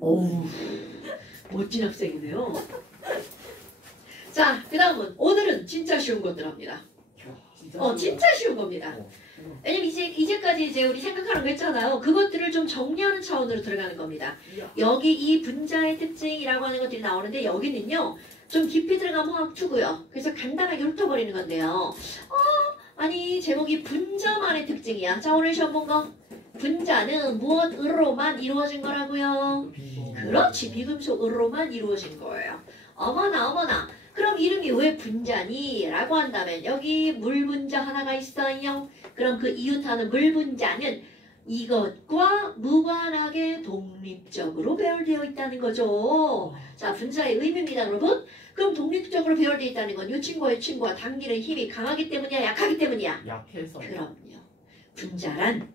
어우, 멋진 학생이네요. 자, 그 다음은 오늘은 진짜 쉬운 것들 합니다. 진짜 쉬운 겁니다. 왜냐면 이제까지 이제 우리 생각하는 거 했잖아요. 그것들을 좀 정리하는 차원으로 들어가는 겁니다. 여기 이 분자의 특징이라고 하는 것들이 나오는데 여기는요. 좀 깊이 들어가면 화학2고요. 그래서 간단하게 훑어버리는 건데요. 아니 제목이 분자만의 특징이야. 자 오늘 시험 본 거. 분자는 무엇으로만 이루어진 거라고요? 그렇지. 비금속으로만 이루어진 거예요. 어머나. 그럼 이름이 왜 분자니? 라고 한다면 여기 물분자 하나가 있어요. 그럼 그 이웃하는 물분자는 이것과 무관하게 독립적으로 배열되어 있다는 거죠. 자, 분자의 의미입니다, 여러분. 그럼 독립적으로 배열되어 있다는 건 이 친구와 이 친구와 당기는 힘이 강하기 때문이야, 약하기 때문이야? 약해서. 그럼요. 분자란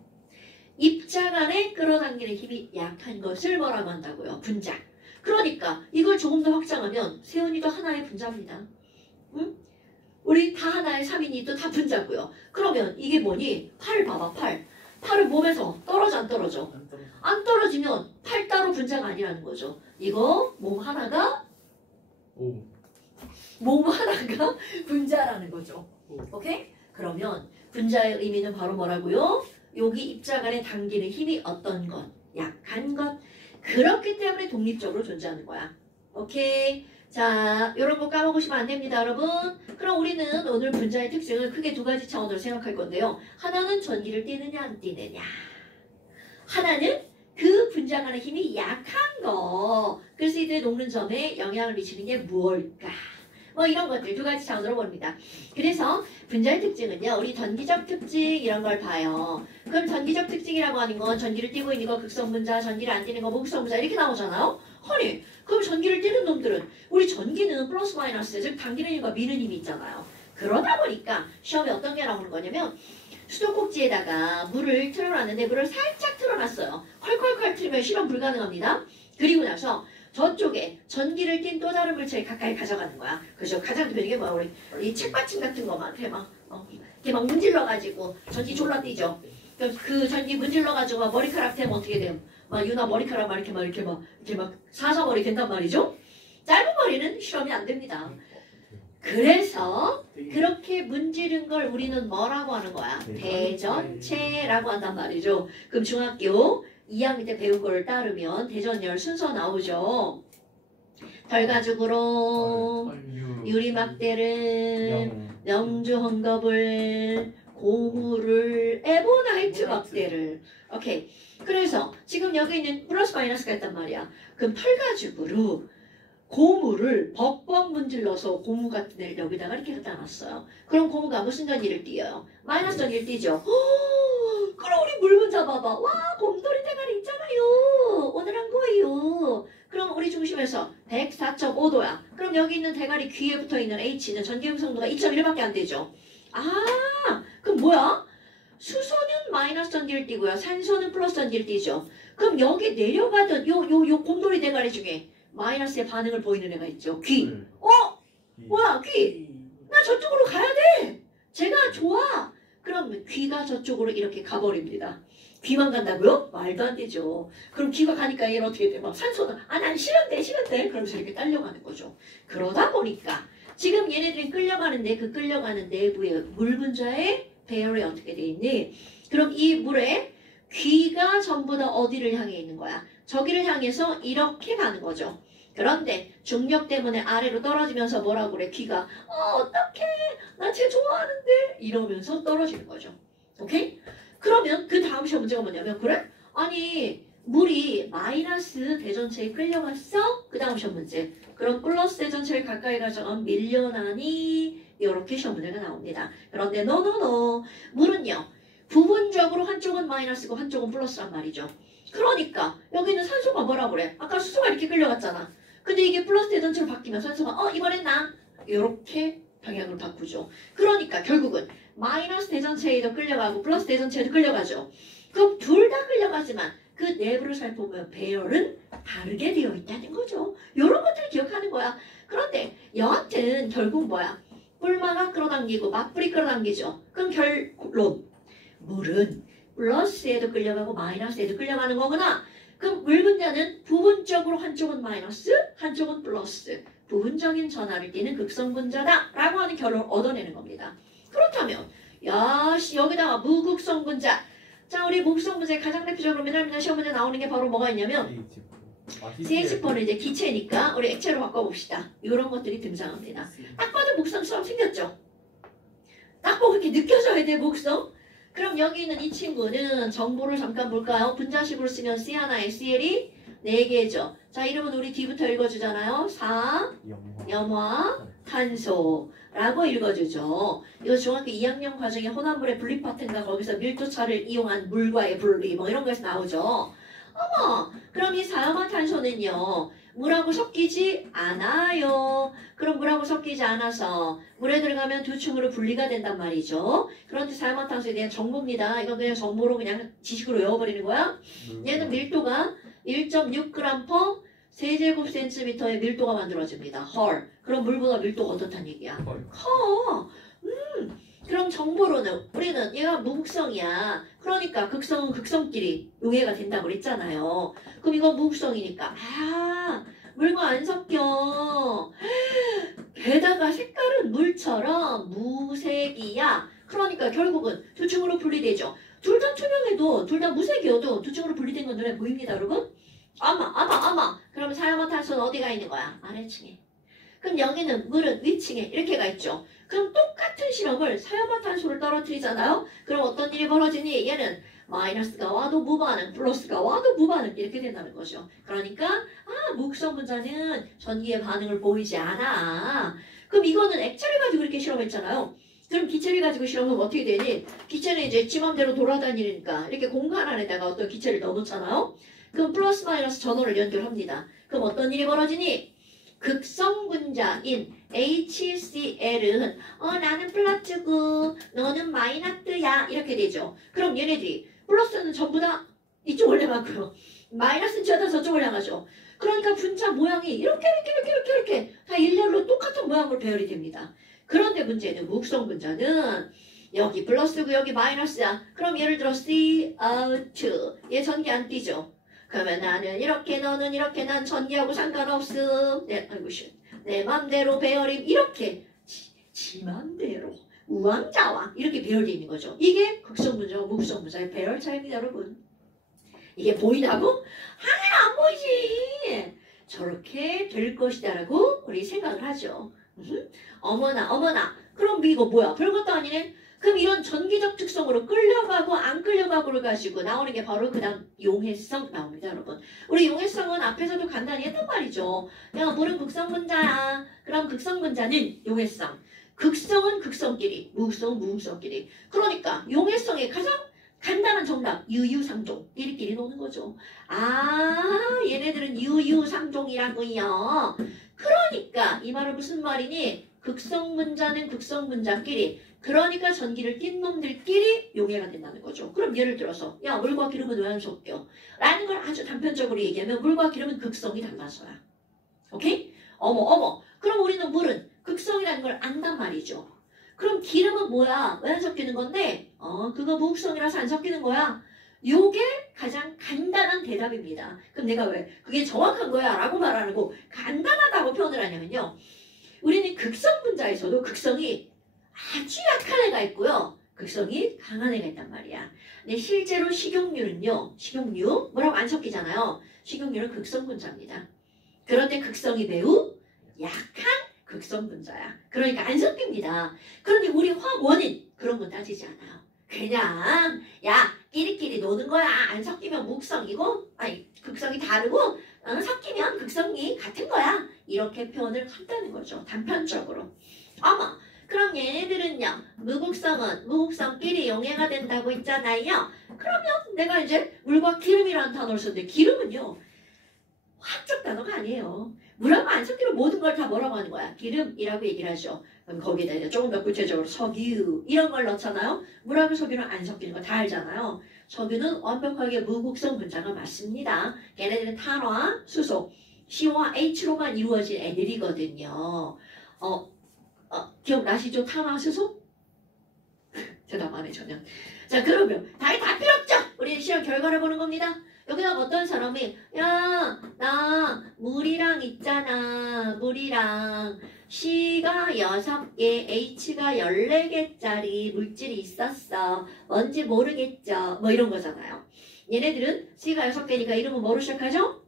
입자 간에 끌어당기는 힘이 약한 것을 뭐라고 한다고요? 분자. 그러니까 이걸 조금 더 확장하면 세연이도 하나의 분자입니다. 응? 우리 다 하나의 3인이도 다 분자고요. 그러면 이게 뭐니? 팔 봐봐, 팔. 팔은 몸에서 떨어져 안 떨어져? 안 떨어지면 팔 따로 분자가 아니라는 거죠. 이거 몸 하나가 분자라는 거죠. 오케이? 그러면 분자의 의미는 바로 뭐라고요? 여기 입자 간에 당기는 힘이 어떤 것? 약한 것. 그렇기 때문에 독립적으로 존재하는 거야. 오케이? 자, 이런 거 까먹으시면 안 됩니다, 여러분. 그럼 우리는 오늘 분자의 특징을 크게 두 가지 차원으로 생각할 건데요. 하나는 전기를 띠느냐 안 띠느냐. 하나는 그 분자 간의 힘이 약한 거. 그래서 이들 녹는 점에 영향을 미치는 게 무엇일까? 뭐 이런 것들 두 가지 차원으로 봅니다. 그래서 분자의 특징은요. 우리 전기적 특징 이런 걸 봐요. 그럼 전기적 특징이라고 하는 건 전기를 띠고 있는 거 극성분자, 전기를 안 띠는 거 무극성분자 이렇게 나오잖아요. 아니 그럼 전기를 띠는 놈들은 우리 전기는 플러스 마이너스 즉 당기는 힘과 미는 힘이 있잖아요. 그러다 보니까 시험에 어떤 게 나오는 거냐면 수도꼭지에다가 물을 틀어놨는데 물을 살짝 틀어놨어요. 콸콸콸 틀면 실험 불가능합니다. 그리고 나서 저쪽에 전기를 띤 또 다른 물체를 가까이 가져가는 거야. 그래서 가장 대표적인 게 뭐야? 우리 이 책받침 같은 거만 이렇게 막 문질러가지고 전기 졸라 뛰죠. 그 전기 문질러가지고 막 머리카락 되면 어떻게 돼요? 막 유나 머리카락 막 이렇게 막 사사머리 된단 말이죠. 짧은 머리는 실험이 안 됩니다. 그래서 그렇게 문지른 걸 우리는 뭐라고 하는 거야? 대전체라고 한단 말이죠. 그럼 중학교 2학년 때 배운 걸 따르면 대전열 순서 나오죠. 덜가죽으로 유리막대를 명주 헝겊을 고무를 에보나이트 막대를 오케이. 그래서 지금 여기 있는 플러스 마이너스가 있단 말이야. 그럼 털가죽으로 고무를 벅벅 문질러서 고무 같은 애를 여기다가 이렇게 갖다 놨어요. 그럼 고무가 무슨 전기를 띠어요? 마이너스 전기를 띠죠. 그럼 우리 물분자 봐봐. 와 곰돌이 대가리 있잖아요. 오늘 한 거예요. 그럼 우리 중심에서 104.5도야. 그럼 여기 있는 대가리 귀에 붙어있는 H는 전기 음성도가 2.1밖에 안 되죠. 그럼 뭐야? 수소는 마이너스 전기를 띠고요. 산소는 플러스 전기를 띠죠. 그럼 여기 내려가던 요 곰돌이 대가리 중에 마이너스의 반응을 보이는 애가 있죠. 귀. 뭐야 귀. 나 저쪽으로 가야 돼. 제가 좋아. 그럼 귀가 저쪽으로 이렇게 가버립니다. 귀만 간다고요? 말도 안 되죠. 그럼 귀가 가니까 얘는 어떻게 돼? 막 산소는 난 싫은데 그러면서 이렇게 딸려가는 거죠. 그러다 보니까 지금 얘네들이 끌려가는데 그 끌려가는 내부의 물 분자의 배열이 어떻게 돼 있니? 그럼 이 물에 귀가 전부 다 어디를 향해 있는 거야? 저기를 향해서 이렇게 가는 거죠. 그런데 중력 때문에 아래로 떨어지면서 뭐라고 그래? 귀가 어떡해 나 쟤 좋아하는데 이러면서 떨어지는 거죠. 오케이? 그러면 그 다음 시험 문제가 뭐냐면 그래? 아니 물이 마이너스 대전체에 끌려갔어? 그 다음 시험 문제. 그럼 플러스 대전체를 가까이 가져가면 밀려나니? 이렇게 시험 문제가 나옵니다. 그런데 노노노 물은요 부분적으로 한쪽은 마이너스고 한쪽은 플러스란 말이죠. 그러니까 여기는 산소가 뭐라 그래? 아까 수소가 이렇게 끌려갔잖아. 근데 이게 플러스 대전체로 바뀌면 산소가 이번엔 나 이렇게 방향을 바꾸죠. 그러니까 결국은 마이너스 대전체에도 끌려가고 플러스 대전체에도 끌려가죠. 그럼 둘 다 끌려가지만 그 내부를 살펴보면 배열은 다르게 되어 있다는 거죠. 이런 것들을 기억하는 거야. 그런데 여하튼 결국 뭐야? 뿔마가 끌어당기고 맞불이 끌어당기죠. 그럼 결론 물은 플러스에도 끌려가고 마이너스에도 끌려가는 거구나. 그럼 물 분자는 부분적으로 한쪽은 마이너스, 한쪽은 플러스. 부분적인 전하를 띠는 극성 분자다 라고 하는 결론을 얻어내는 겁니다. 그렇다면 여기다가 무극성 분자. 자, 우리 무극성 분자의 가장 대표적으로 맨날 시험 문제 나오는 게 바로 뭐가 있냐면 CH4는 이제 기체니까 우리 액체로 바꿔봅시다. 이런 것들이 등장합니다. 딱 봐도 목성처럼 생겼죠? 딱 보고 이렇게 느껴져야 돼, 목성. 그럼 여기 있는 이 친구는 정보를 잠깐 볼까요? 분자식으로 쓰면 C 하나에 CL이 4개죠. 자, 이름은 우리 뒤부터 읽어주잖아요. 염화, 탄소 라고 읽어주죠. 이거 중학교 2학년 과정의 혼합물의 분리 파트인가 거기서 밀도차를 이용한 물과의 분리 뭐 이런 거에서 나오죠. 어머, 그럼 이 사염화탄소는요. 물하고 섞이지 않아요. 그럼 물하고 섞이지 않아서 물에 들어가면 두 층으로 분리가 된단 말이죠. 그런데 사염화탄소에 대한 정보입니다. 이건 그냥 정보로 그냥 지식으로 외워버리는 거야. 얘는 밀도가 1.6g/. 세제곱센티미터의 밀도가 만들어집니다. 헐. 그럼 물보다 밀도가 어떻단 얘기야? 커. 그럼 정보로는 우리는 얘가 무극성이야. 그러니까 극성은 극성끼리 용해가 된다고 그랬잖아요. 그럼 이건 무극성이니까 물과 안 섞여. 게다가 색깔은 물처럼 무색이야. 그러니까 결국은 두 층으로 분리되죠. 둘 다 투명해도 둘 다 무색이어도 두 층으로 분리된 건 눈에 보입니다, 여러분? 아마. 그럼 사염화탄소는 어디가 있는 거야? 아래층에. 그럼 여기는 물은 위층에 이렇게 가 있죠. 그럼 똑같은 실험을 사염화탄소를 떨어뜨리잖아요. 그럼 어떤 일이 벌어지니? 얘는 마이너스가 와도 무반응, 플러스가 와도 무반응 이렇게 된다는 거죠. 그러니까 무극성 분자는 전기의 반응을 보이지 않아. 그럼 이거는 액체를 가지고 이렇게 실험했잖아요. 그럼 기체를 가지고 실험하면 어떻게 되니? 기체는 이제 지 맘대로 돌아다니니까 이렇게 공간 안에다가 어떤 기체를 넣어놓잖아요. 그럼 플러스 마이너스 전원을 연결합니다. 그럼 어떤 일이 벌어지니? 극성 분자인 HCl은 나는 플러스고 너는 마이너스야 이렇게 되죠. 그럼 얘네들이 플러스는 전부 다 이쪽을 향하고요. 마이너스는 저쪽을 향하죠. 그러니까 분자 모양이 이렇게 다 일렬로 똑같은 모양으로 배열이 됩니다. 그런데 문제는 무극성 분자는 여기 플러스고 여기 마이너스야. 그럼 예를 들어 CO2 얘 전기 안 띄죠. 그러면 나는 이렇게 너는 이렇게 난 전기하고 상관없음. 내 맘대로 배열임 이렇게 지 맘대로 우왕좌왕 이렇게 배열되어 있는 거죠. 이게 극성 분자와 무극성 분자의 배열 차이입니다, 여러분. 이게 보이라고? 하나는 안 보이지. 저렇게 될 것이다라고 우리 생각을 하죠. 어머나. 그럼 이거 뭐야? 별것도 아니네. 그럼 이런 전기적 특성으로 끌려가고 안 끌려가고를 가지고 나오는 게 바로 그 다음 용해성 나옵니다, 여러분. 우리 용해성은 앞에서도 간단히 했단 말이죠. 야, 물은 극성 분자야. 그럼 극성 분자는 용해성. 극성은 극성끼리, 무극성은 무극성끼리. 그러니까 용해성의 가장 간단한 정답, 유유상종. 끼리끼리 노는 거죠. 얘네들은 유유상종이라고요. 그러니까 이 말은 무슨 말이니? 극성 분자는 극성 분자끼리. 그러니까 전기를 띈 놈들끼리 용해가 된다는 거죠. 그럼 예를 들어서 물과 기름은 왜 안 섞여? 라는 걸 아주 단편적으로 얘기하면 물과 기름은 극성이 달라서야. 오케이? 어머. 그럼 우리는 물은 극성이라는 걸 안단 말이죠. 그럼 기름은 뭐야? 왜 안 섞이는 건데? 그거 무극성이라서 안 섞이는 거야. 요게 가장 간단한 대답입니다. 그럼 내가 왜 그게 정확한 거야? 라고 말 안 하고 간단하다고 표현을 하냐면요. 우리는 극성 분자에서도 극성이 아주 약한 애가 있고요. 극성이 강한 애가 있단 말이야. 근데 실제로 식용유는요. 식용유 뭐라고 안 섞이잖아요. 식용유는 극성 분자입니다. 그런데 극성이 매우 약한 극성 분자야. 그러니까 안 섞입니다. 그런데 우리 화학원은 그런 건 따지지 않아요. 그냥 끼리끼리 노는 거야. 안 섞이면 무극성이고 극성이 다르고 섞이면 극성이 같은 거야. 이렇게 표현을 한다는 거죠. 단편적으로. 그럼 얘네들은요. 무극성끼리 용해가 된다고 했잖아요. 그러면 내가 이제 물과 기름이라는 단어를 썼는데 기름은요. 화학적 단어가 아니에요. 물하고 안 섞이면 모든 걸 다 뭐라고 하는 거야? 기름이라고 얘기를 하죠. 그럼 거기에다 이제 조금 더 구체적으로 석유 이런 걸 넣잖아요. 물하고 석유는 안 섞이는 거 다 알잖아요. 석유는 완벽하게 무극성 분자가 맞습니다. 걔네들은 탄화, 수소, C와 H로만 이루어진 애들이거든요. 기억나시죠? 탄화, 수소? 대답 안 해, 전혀. 자, 그러면 다 필요 없죠? 우리 시험 결과를 보는 겁니다. 여기다가 어떤 사람이 야, 나 물이랑 있잖아. 물이랑 C가 6개, H가 14개짜리 물질이 있었어. 뭔지 모르겠죠. 뭐 이런 거잖아요. 얘네들은 C가 6개니까 이름은 뭐로 시작하죠?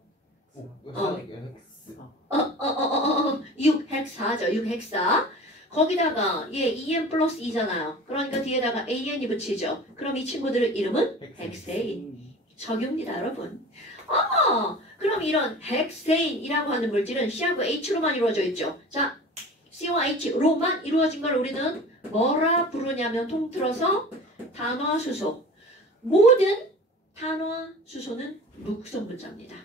6헥사죠. 6헥사. 거기다가 얘 EN 플러스 2잖아요. 그러니까 뒤에다가 AN이 붙이죠. 그럼 이 친구들의 이름은 헥세인. 석유입니다, 여러분. 그럼 이런 헥세인이라고 하는 물질은 C하고 H로만 이루어져 있죠. 자, C와 H로만 이루어진 걸 우리는 뭐라 부르냐면 통틀어서 탄화수소. 모든 탄화수소는 무극성분자입니다.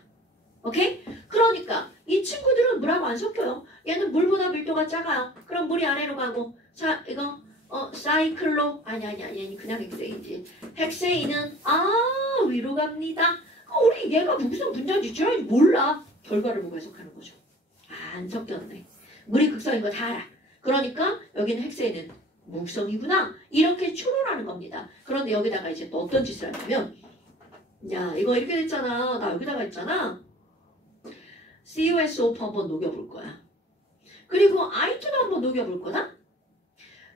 오케이? 그러니까 이 친구들은 물하고 안 섞여요. 얘는 물보다 밀도가 작아요. 그럼 물이 아래로 가고 자 이거 사이클로 아니 그냥 헥세인이지. 헥세인은 위로 갑니다. 우리 얘가 무슨 분자인지 지랄인지 몰라. 결과를 보고 해석하는 거죠. 안 섞였네. 물이 극성인 거 다 알아. 그러니까 여기는 헥세인은 무극성이구나. 이렇게 추론하는 겁니다. 그런데 여기다가 이제 또 어떤 짓을 하냐면 야 이거 이렇게 됐잖아. 나 여기다가 있잖아. CuSO4 한번 녹여볼 거야. 그리고 I2도 한번 녹여볼 거다.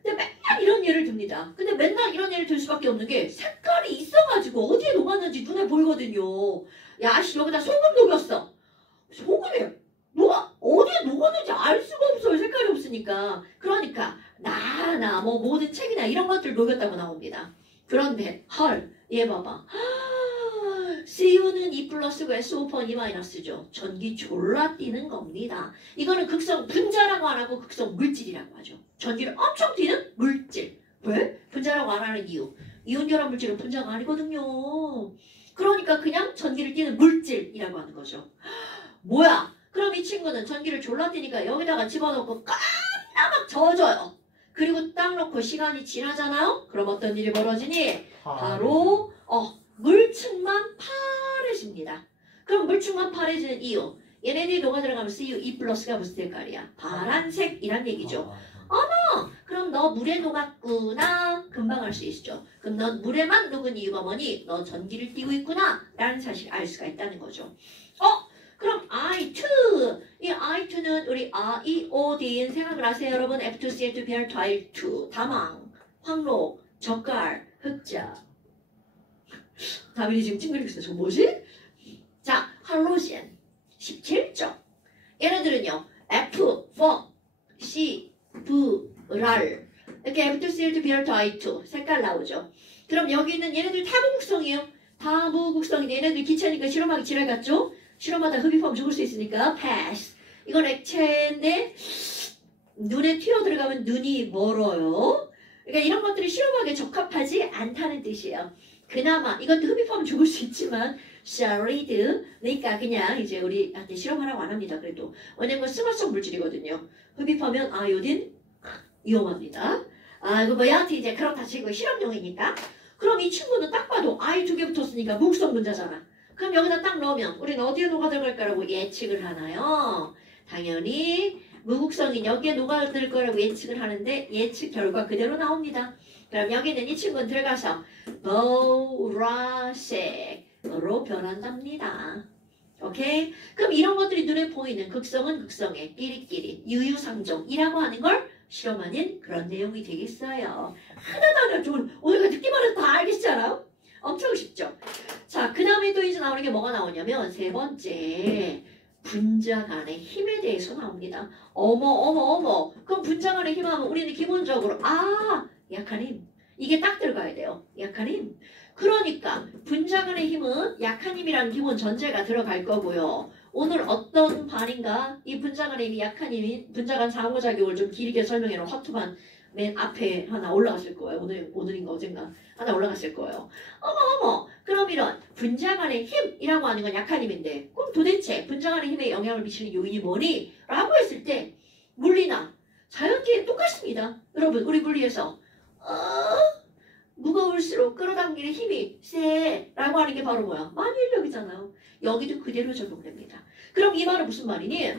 근데 맨날 이런 예를 듭니다. 근데 맨날 이런 예를 들 수밖에 없는 게 색깔이 있어가지고 어디에 녹았는지 눈에 보이거든요. 야, 씨 여기다 소금 녹였어. 소금이 뭐가 어디에 녹았는지 알 수가 없어요. 색깔이 없으니까. 그러니까 나나 뭐 모든 책이나 이런 것들 녹였다고 나옵니다. 그런데 헐, 얘 봐봐. CU는 2 플러스고 SO4는 2 마이너스죠. 전기 졸라 뛰는 겁니다. 이거는 극성 분자라고 안 하고 극성 물질이라고 하죠. 전기를 엄청 뛰는 물질. 왜? 분자라고 안 하는 이유. 이온결합 물질은 분자가 아니거든요. 그러니까 그냥 전기를 뛰는 물질이라고 하는 거죠. 뭐야? 그럼 이 친구는 전기를 졸라 뛰니까 여기다가 집어넣고 까막 젖어요. 그리고 딱 놓고 시간이 지나잖아요? 그럼 어떤 일이 벌어지니? 바로 물층만 파래집니다. 그럼 물층만 파래지는 이유. 얘네들이 녹아 들어가면 CU2 플러스가 무슨 색깔이야? 파란색이란 얘기죠. 그럼 너 물에 녹았구나. 금방 알 수 있죠. 그럼 넌 물에만 녹은 이유가 뭐니? 너 전기를 띠고 있구나. 라는 사실을 알 수가 있다는 거죠. 그럼 I2. 이 I2는 우리 ReOD인 생각을 하세요. 여러분 F2Cl2 Br2 다망, 황로, 젓갈, 흑자. 다빈이 지금 찡그리고 있어. 저 뭐지? 자, 할로젠 17조. 얘네들은요. F, 4, C, V, 랄 이렇게 F2Cl2 Br2I2 색깔 나오죠. 그럼 여기 있는 얘네들 다 무극성이에요. 다 무극성인데 얘네들 기체니까 실험하기 지랄 같죠? 실험하다 흡입하면 죽을 수 있으니까 패스. 이건 액체인데 눈에 튀어 들어가면 눈이 멀어요. 그러니까 이런 것들이 실험하기에 적합하지 않다는 뜻이에요. 그나마 이것도 흡입하면 죽을 수 있지만 solid 그러니까 그냥 이제 우리한테 실험하라고 안 합니다. 그래도 왜냐면 승화성 물질이거든요. 흡입하면 아요딘 위험합니다. 이거 뭐 여하튼 이제 그렇다 치고 실험용이니까. 그럼 이 친구는 딱 봐도 I 2개 붙었으니까 무극성 분자잖아. 그럼 여기다 딱 넣으면 우리는 어디에 녹아들어갈 거라고 예측을 하나요? 당연히 무극성인 여기에 녹아들 거라고 예측을 하는데 예측 결과 그대로 나옵니다. 그럼 여기는 이 친구는 들어가서 보라색으로 변한답니다. 오케이? 그럼 이런 것들이 눈에 보이는 극성은 극성의 끼리끼리 유유상종이라고 하는 걸 실험하는 그런 내용이 되겠어요. 하나도 안 좋은 오늘가 듣기만 해도 다 알겠잖아요? 엄청 쉽죠? 자, 그 다음에 또 이제 나오는 게 뭐가 나오냐면 세 번째 분자 간의 힘에 대해서 나옵니다. 어머 그럼 분자 간의 힘 하면 우리는 기본적으로 약한 힘 이게 딱 들어가야 돼요. 약한 힘. 그러니까 분자 간의 힘은 약한 힘이라는 기본 전제가 들어갈 거고요. 오늘 어떤 반인가 이 분자 간의 힘이 약한 힘이 분자 간 상호작용을 좀 길게 설명해 놓은 화투반 맨 앞에 하나 올라갔을 거예요. 오늘인가 어젠가 하나 올라갔을 거예요. 어머 그럼 이런 분자 간의 힘이라고 하는 건 약한 힘인데 그럼 도대체 분자 간의 힘에 영향을 미치는 요인이 뭐니? 라고 했을 때 물리나 자연계에 똑같습니다. 여러분 우리 물리에서 무거울수록 끌어당기는 힘이 세라고 하는 게 바로 뭐야? 만유인력이잖아요. 여기도 그대로 적용됩니다. 그럼 이 말은 무슨 말이니?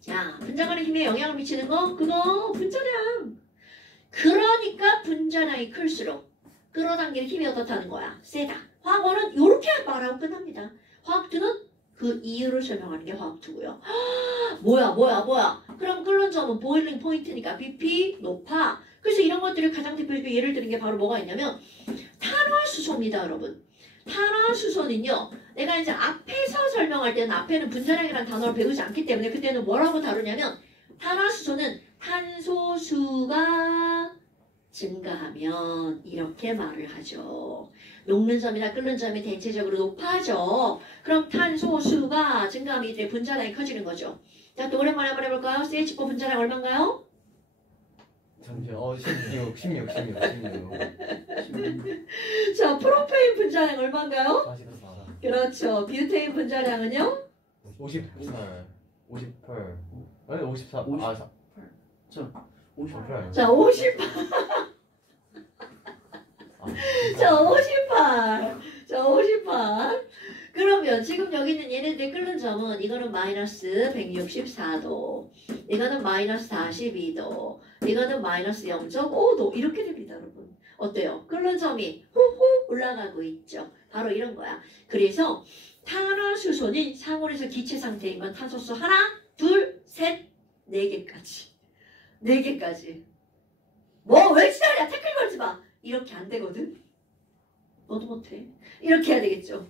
자, 분자 간의 힘에 영향을 미치는 거 그거 분자량. 그러니까 분자량이 클수록 끌어당기는 힘이 어떻다는 거야? 세다. 화학 1은 이렇게 말하고 끝납니다. 화학 2는 그 이유를 설명하는 게 화학 2고요. 뭐야. 그럼 끓는 점은 보일링 포인트니까 BP 높아. 그래서 이런 것들을 가장 대표적으로 예를 드는 게 바로 뭐가 있냐면 탄화수소입니다, 여러분. 탄화수소는요. 내가 이제 앞에서 설명할 때는 앞에는 분자량이라는 단어를 배우지 않기 때문에 그때는 뭐라고 다루냐면 탄화수소는 탄소수가 증가하면 이렇게 말을 하죠. 녹는 점이나 끓는 점이 대체적으로 높아져. 그럼 탄소수가 증가하면 이제 분자량이 커지는 거죠. 자, 또 오랜만에 한번 해볼까요? CH4 분자량 얼마인가요? 잠시만요. 16. 자, 프로페인 분자량 얼마인가요? 44. 그렇죠. 뷰테인 분자량은요? 58. 아니 54. 58. 자, 58. 자, 58. 자, 58. 그러면 지금 여기 있는 얘네들 끓는 점은 이거는 마이너스 164도, 이거는 마이너스 42도, 이거는 마이너스 0.5도 이렇게 됩니다, 여러분. 어때요? 끓는 점이 후후 올라가고 있죠. 바로 이런 거야. 그래서 탄화수소는 상온에서 기체 상태인 건 탄소수 하나, 둘, 셋, 네 개까지. 네 개까지. 뭐 왜 지랄이야? 태클 걸지 마. 이렇게 안 되거든. 너도 못해. 이렇게 해야 되겠죠.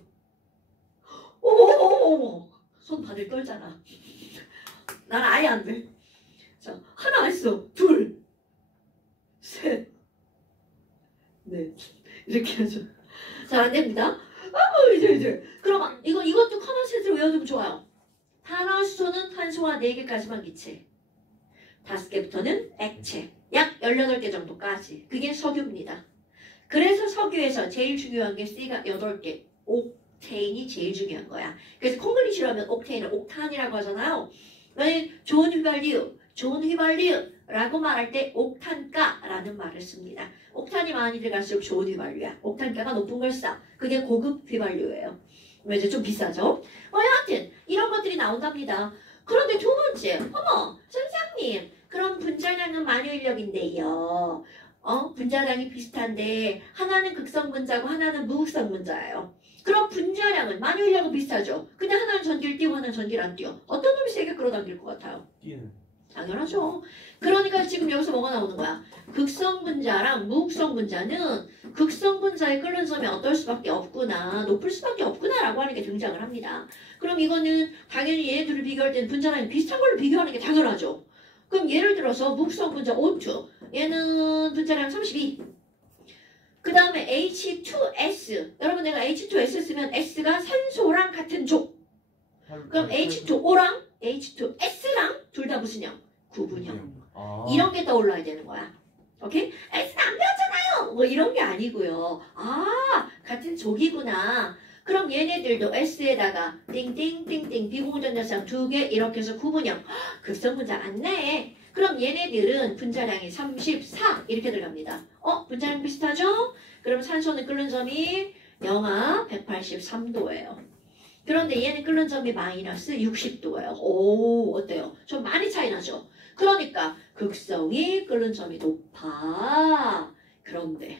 어머. 손 바늘 떨잖아. 난 아예 안 돼. 자, 하나 했어. 둘, 셋, 넷. 이렇게 하죠. 잘 안 됩니다. 이제. 그럼 이것도 컨센트로 외워두면 좋아요. 탄화수소는 탄소와 4개까지만 기체. 5개부터는 액체. 약 18개 정도까지. 그게 석유입니다. 그래서 석유에서 제일 중요한 게 C가 8개. 옥테인이 제일 중요한 거야. 그래서 콩글리시로 하면 옥테인을 옥탄이라고 하잖아요. 만약에 좋은 휘발유라고 말할 때 옥탄가라는 말을 씁니다. 옥탄이 많이 들어갈수록 좋은 휘발유야. 옥탄가가 높은 걸 써. 그게 고급 휘발유예요. 이제 좀 비싸죠? 여하튼 이런 것들이 나온답니다. 그런데 두 번째, 어머 선생님, 그럼 분자량은 만유인력인데요. 분자량이 비슷한데 하나는 극성 분자고 하나는 무극성 분자예요. 그럼 분자량은 만유인력은 비슷하죠. 근데 하나는 전기를 띄우고 하나는 전기를 안 띄워. 어떤 놈이 세게 끌어당길 것 같아요? 뛰는. 당연하죠. 그러니까 지금 여기서 뭐가 나오는 거야? 극성 분자랑 무극성 분자는 극성 분자의 끓는 점이 어떨 수밖에 없구나, 높을 수밖에 없구나라고 하는 게 등장을 합니다. 그럼 이거는 당연히 얘네들을 비교할 때는 분자량이 비슷한 걸로 비교하는 게 당연하죠. 그럼 예를 들어서 무극성 분자 O2, 얘는 분자량 32. 그 다음에 H2S. 여러분 내가 H2S 쓰면 S가 산소랑 같은 족. 그럼 H2O랑 H2S랑 둘 다 무슨 형? 구분형. 이런 게 떠올라야 되는 거야. 오케이? S는 안 배웠잖아요. 뭐 이런 게 아니고요. 같은 족이구나. 그럼 얘네들도 S에다가 띵띵띵띵 비공전자쌍 2개 이렇게 해서 구분형. 극성 분자 맞네. 그럼 얘네들은 분자량이 34 이렇게 들어갑니다. 분자량 비슷하죠? 그럼 산소는 끓는 점이 영하 183도예요. 그런데 얘는 끓는 점이 마이너스 60도예요. 오, 어때요? 좀 많이 차이 나죠? 그러니까 극성이 끓는 점이 높아. 그런데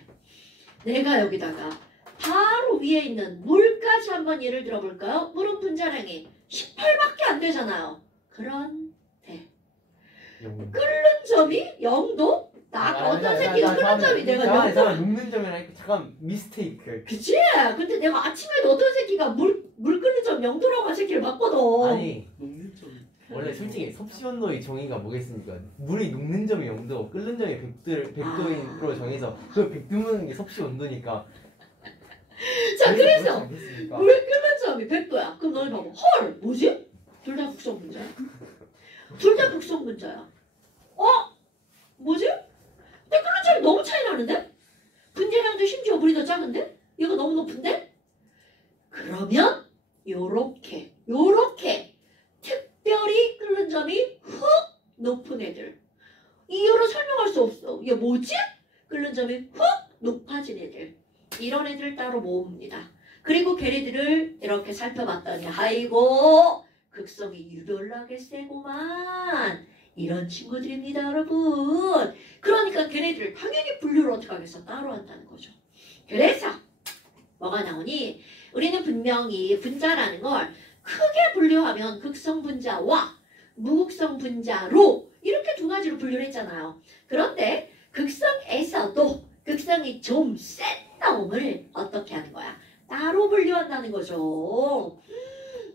내가 여기다가 바로 위에 있는 물까지 한번 예를 들어볼까요? 물은 분자량이 18밖에 안 되잖아요. 그런데 끓는 점이 0도? 어떤 새끼가 끓는 점이 내가 0도? 잠깐 녹는 점이랑 잠깐 미스테이크. 그치? 근데 내가 아침에도 어떤 새끼가 물 끓는 점 0도라고 한 새끼를 봤거든. 아니 원래 솔직히 섭씨 온도의 정의가 뭐겠습니까? 물이 녹는 점이 0도, 끓는 점이 100도로 정해서 그 100도는 게 섭씨 온도니까. 자, 그래서 물 끓는 점이 100도야. 그럼 너네 봐봐. 헐, 뭐지? 둘 다 극성 분자야. 둘 다 극성 분자야. 뭐지? 근데 끓는 점이 너무 차이 나는데? 분자량도 심지어 물이 더 작은데? 얘가 너무 높은데? 그러면 요렇게 특별히 끓는 점이 훅 높은 애들, 이유로 설명할 수 없어. 이게 뭐지? 끓는 점이 훅 높아진 애들, 이런 애들을 따로 모읍니다. 그리고 걔네들을 이렇게 살펴봤더니 아이고 극성이 유별나게 세구만, 이런 친구들입니다, 여러분. 그러니까 걔네들을 당연히 분류를 어떻게 하겠어? 따로 한다는 거죠. 그래서 뭐가 나오니? 우리는 분명히 분자라는 걸 크게 분류하면 극성 분자와 무극성 분자로 이렇게 두 가지로 분류를 했잖아요. 그런데 극성에서도 극성이 좀 센 놈을 어떻게 하는 거야? 따로 분류한다는 거죠.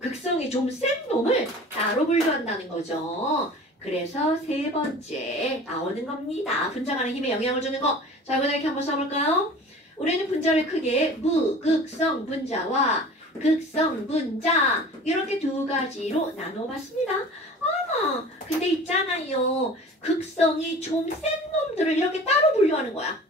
극성이 좀 센 놈을 따로 분류한다는 거죠. 그래서 세 번째 나오는 겁니다. 분자 간의 힘에 영향을 주는 거. 자, 이번에 이렇게 한번 써볼까요? 우리는 분자를 크게 무극성 분자와 극성 분자 이렇게 두 가지로 나눠봤습니다. 어머, 근데 있잖아요. 극성이 좀 센 놈들을 이렇게 따로 분류하는 거야.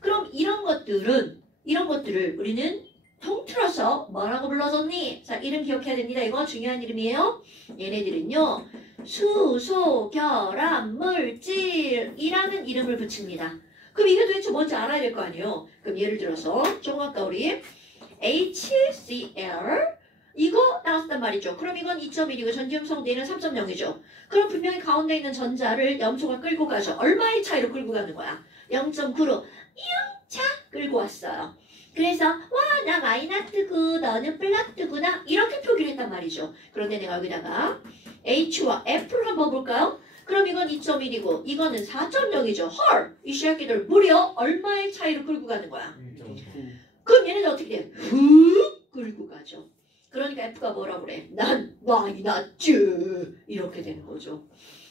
그럼 이런 것들을 우리는 통틀어서 뭐라고 불러줬니? 자, 이름 기억해야 됩니다. 이거 중요한 이름이에요. 얘네들은요. 수소, 결합, 물질이라는 이름을 붙입니다. 그럼 이게 도대체 뭔지 알아야 될 거 아니에요. 그럼 예를 들어서 좀 아까 우리 HCl 이거 나왔단 말이죠. 그럼 이건 2.1이고 전기음성도 얘는 3.0이죠. 그럼 분명히 가운데 있는 전자를 염소가 끌고 가죠. 얼마의 차이로 끌고 가는 거야? 0.9로 0차 끌고 왔어요. 그래서 와 나 마이너스고 너는 플러스구나 이렇게 표기를 했단 말이죠. 그런데 내가 여기다가 H와 F를 한번 볼까요? 그럼 이건 2.1이고 이거는 4.0이죠. 헐! 이 새끼들 무려 얼마의 차이로 끌고 가는 거야? 1.9. 그럼 얘네들 어떻게 돼? 훅 끌고 가죠. 그러니까 F가 뭐라 그래? 난 마이너스 이렇게 되는 거죠.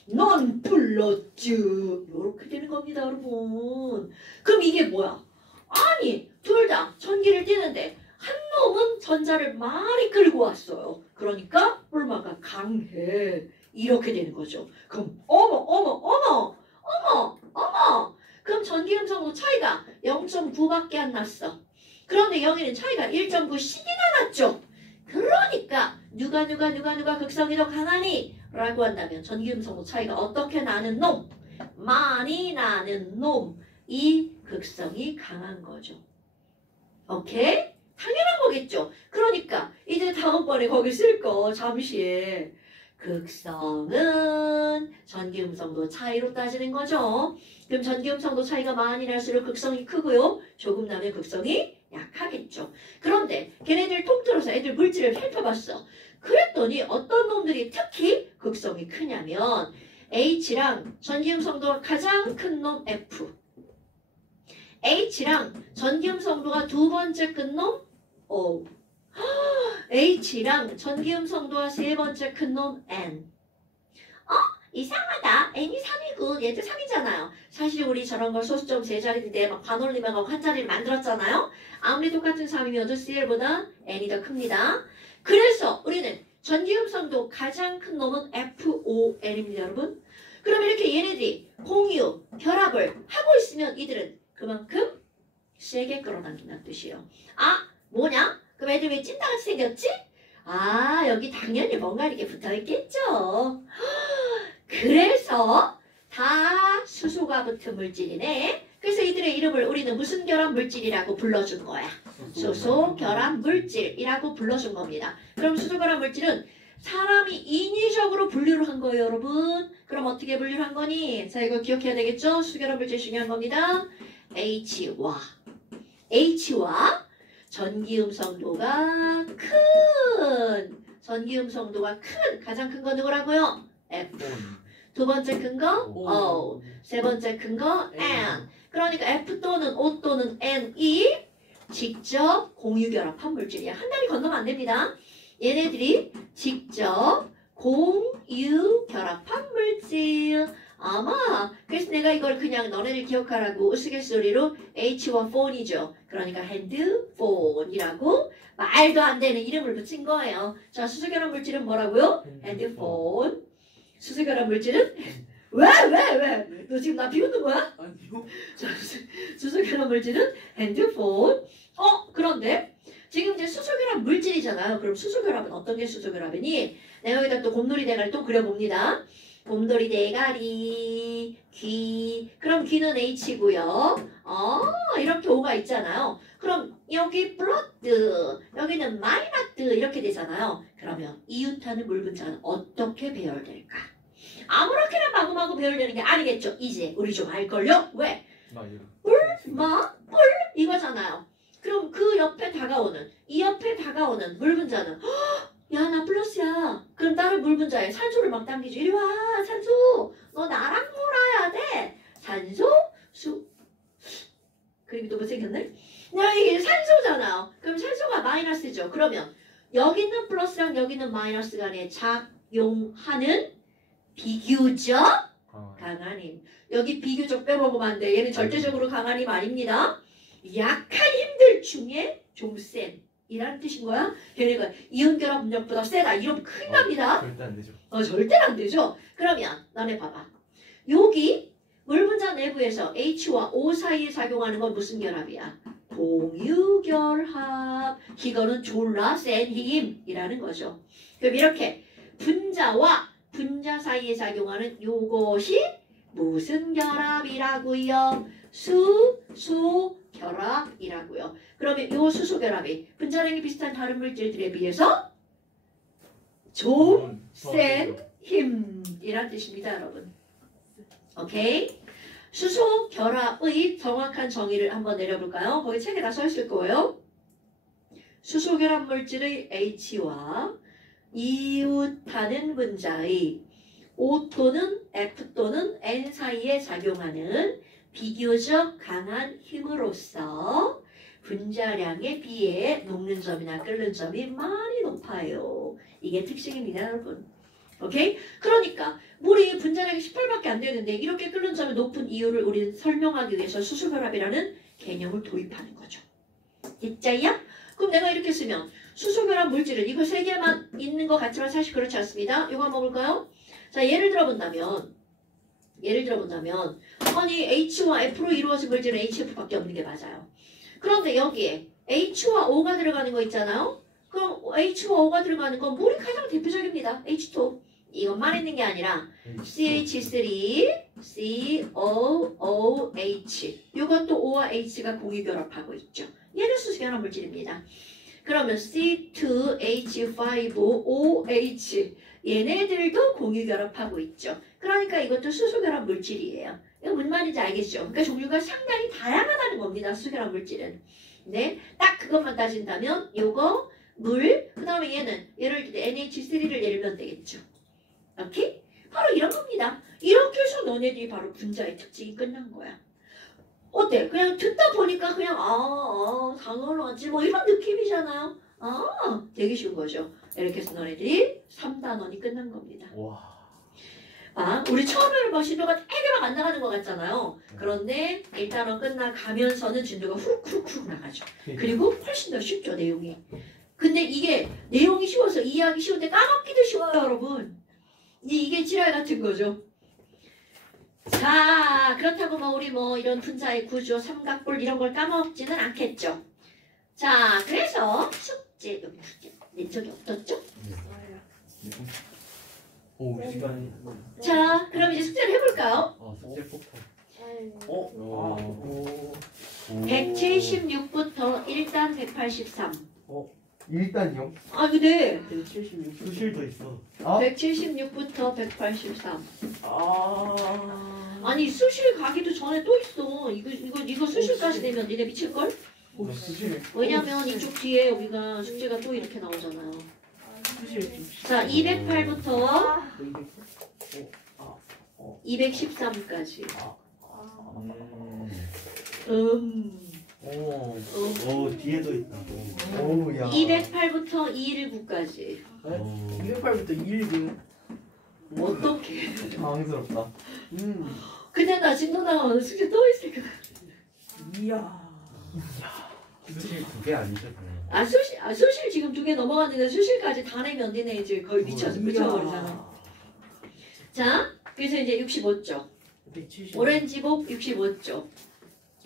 넌 플러스 이렇게 되는 겁니다, 여러분. 그럼 이게 뭐야? 아니, 둘 다 전기를 띠는데 한 놈은 전자를 많이 끌고 왔어요. 그러니까 얼마가 강해. 이렇게 되는 거죠. 그럼 어머. 그럼 전기 음성도 차이가 0.9밖에 안 났어. 그런데 여기는 차이가 1.9씩이나 났죠. 그러니까 누가 극성이 더 강하니? 라고 한다면 전기 음성도 차이가 어떻게 나는 놈? 많이 나는 놈이 극성이 강한 거죠. 오케이? 당연한 거겠죠. 그러니까 이제 다음번에 거기 쓸 거 잠시 극성은 전기음성도 차이로 따지는 거죠. 그럼 전기음성도 차이가 많이 날수록 극성이 크고요. 조금 나면 극성이 약하겠죠. 그런데 걔네들 통틀어서 애들 물질을 살펴봤어. 그랬더니 어떤 놈들이 특히 극성이 크냐면 H랑 전기음성도가 가장 큰 놈 F, H랑 전기음성도가 두 번째 큰 놈 O, H랑 전기음성도가 세 번째 큰 놈 N. 이상하다. N이 3이고 얘도 3이잖아요. 사실 우리 저런 걸 소수점 세 자리인데 막 반올림하고 한 자리를 만들었잖아요. 아무리 똑같은 3이면도 CL보다 N이 더 큽니다. 그래서 우리는 전기음성도 가장 큰 놈은 FON입니다, 여러분. 그럼 이렇게 얘네들이 공유, 결합을 하고 있으면 이들은 그만큼 세게 끌어당긴다는 뜻이에요. 아, 뭐냐? 그럼 애들 왜 찐따같이 생겼지? 아, 여기 당연히 뭔가 이렇게 붙어있겠죠. 그래서 다 수소가 붙은 물질이네. 그래서 이들의 이름을 우리는 무슨 결합 물질이라고 불러준 거야? 수소 결합 물질이라고 불러준 겁니다. 그럼 수소 결합 물질은 사람이 인위적으로 분류를 한 거예요, 여러분. 그럼 어떻게 분류를 한 거니? 자, 이거 기억해야 되겠죠? 수결합 물질 중요한 겁니다. H와 전기음성도가 큰 가장 큰 거 누구라고요? F. 두 번째 큰 거 O. 세 번째 큰 거 N. 그러니까 F 또는 O 또는 N이 직접 공유결합한 물질이야. 한 단위 건너면 안 됩니다. 얘네들이 직접 공유결합한 물질. 아마 그래서 내가 이걸 그냥 너네들 기억하라고 우스갯소리로 H와 폰이죠. 그러니까 핸드폰이라고 말도 안 되는 이름을 붙인 거예요. 자, 수소결합 물질은 뭐라고요? 핸드폰. 수소결합 물질은 왜? 너 지금 나 비웃는 거야? 아니요. 자, 수소결합 물질은 핸드폰. 그런데 지금 이제 수소결합 물질이잖아요. 그럼 수소결합은 어떤 게 수소결합이니? 내가 여기다 또 곰돌이 대가리 또 그려봅니다. 곰돌이 대가리, 귀. 그럼 귀는 H고요. 이렇게 O가 있잖아요. 그럼 여기 플러스, 여기는 마이너스 이렇게 되잖아요. 그러면 이웃하는 물분자는 어떻게 배열될까? 아무렇게나 마구마구 배열되는 게 아니겠죠. 이제 우리 좀 알걸요? 왜? 뿔 이거잖아요. 그럼 그 옆에 다가오는 이 옆에 다가오는 물 분자는 야 나 플러스야. 그럼 다른 물 분자에 산소를 막 당기죠. 이리 와 산소. 너 나랑 놀아야 돼. 산소 수. 그림이 또 못생겼네. 이게 산소잖아요. 그럼 산소가 마이너스죠. 그러면 여기 있는 플러스랑 여기 있는 마이너스 간에 작용하는 비교적 강한 힘. 여기 비교적 빼먹으면 안 돼. 얘는 절대적으로 강한 힘 아닙니다. 약한 힘들 중에 좀 센. 이라는 뜻인 거야. 걔네가 이온결합 압력보다 세다. 이러면 큰일 납니다. 절대 안 되죠. 절대 안 되죠. 그러면 너네 봐봐. 여기 물 분자 내부에서 H와 O 사이에 작용하는 건 무슨 결합이야? 공유결합. 이거는 졸라 센 힘이라는 거죠. 그럼 이렇게 분자와 분자 사이에 작용하는 요것이 무슨 결합이라고요? 수소 결합이라고요. 그러면 요 수소 결합이 분자량이 비슷한 다른 물질들에 비해서 좀 센 힘이란 뜻입니다, 여러분. 오케이? 수소 결합의 정확한 정의를 한번 내려볼까요? 거기 책에 다 써 있을 거예요. 수소 결합 물질의 H와 이웃하는 분자의 O 또는 F 또는 N 사이에 작용하는 비교적 강한 힘으로써 분자량에 비해 녹는 점이나 끓는 점이 많이 높아요. 이게 특징입니다, 여러분. 오케이? 그러니까 물이 분자량이 18밖에 안 되는데 이렇게 끓는 점이 높은 이유를 우리는 설명하기 위해서 수소결합이라는 개념을 도입하는 거죠. 있자야? 그럼 내가 이렇게 쓰면 수소결합 물질은 이거 세 개만 있는 것 같지만 사실 그렇지 않습니다. 이거 한번 볼까요? 자, 예를 들어본다면 아니 H와 F로 이루어진 물질은 HF밖에 없는 게 맞아요. 그런데 여기에 H와 O가 들어가는 거 있잖아요. 그럼 H와 O가 들어가는 건 물이 가장 대표적입니다. H2. 이것만 있는 게 아니라 CH3, COOH. 이것도 O와 H가 공유결합하고 있죠. 얘는 수소결합 물질입니다. 그러면 C2H5OH. 얘네들도 공유결합하고 있죠. 그러니까 이것도 수소결합 물질이에요. 이거 무슨 말인지 알겠죠? 그러니까 종류가 상당히 다양하다는 겁니다. 수소결합 물질은. 네, 딱 그것만 따진다면 요거 물, 그 다음에 얘는 예를 들어 NH3를 예를 들면 되겠죠. 오케이? 바로 이런 겁니다. 이렇게 해서 너네들이 바로 분자의 특징이 끝난 거야. 어때? 그냥 듣다 보니까 그냥 당연하지 뭐 이런 느낌이잖아요. 되게 쉬운 거죠. 이렇게 해서 너네들이 3단원이 끝난 겁니다. 와. 우리 처음에는 막 진도가 되게 막 안 나가는 것 같잖아요. 그런데 1단원 끝나가면서는 진도가 후룩후룩 나가죠. 그리고 훨씬 더 쉽죠, 내용이. 근데 이게 내용이 쉬워서 이해하기 쉬운데 까먹기도 쉬워요, 여러분. 이게 지랄 같은 거죠. 자, 그렇다고 우리 이런 분자의 구조, 삼각볼 이런 걸 까먹지는 않겠죠. 자, 그래서 숙제 낸 적이 없었죠? 오, 시간이. 자, 그럼 이제 숙제를 해볼까요? 숙제 폭탄. 176부터 1단 183. 1단이요? 근데 176 수실도 있어. 176부터 183. 아니 수실 가기도 전에 또 있어. 이거 수실까지 되면 니네 미칠걸? 왜냐면 이쪽 뒤에 우리가 숙제가 또 이렇게 나오잖아요. 자, 208부터 213까지. 오 뒤에도 있다. 오, 야. 208부터 219까지. 208부터 219. 어떻게? 당황스럽다. 근데 나 진도 나가는 숙제 또 있을 것 같아. 이야. 수실 2개 아니죠? 수실 지금 2개 넘어갔는데 수실까지 다 내면 니네 이제 거의 미쳐버리잖아. 자, 그래서 이제 65쪽. 170. 오렌지복 65쪽.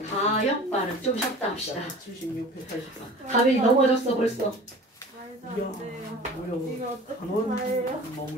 가역 발음 좀 쉬었다 합시다. 176, 183. 가면이 넘어졌어 벌써. 이야. 어려워. 이거 어떻게 단원 봐요? 너무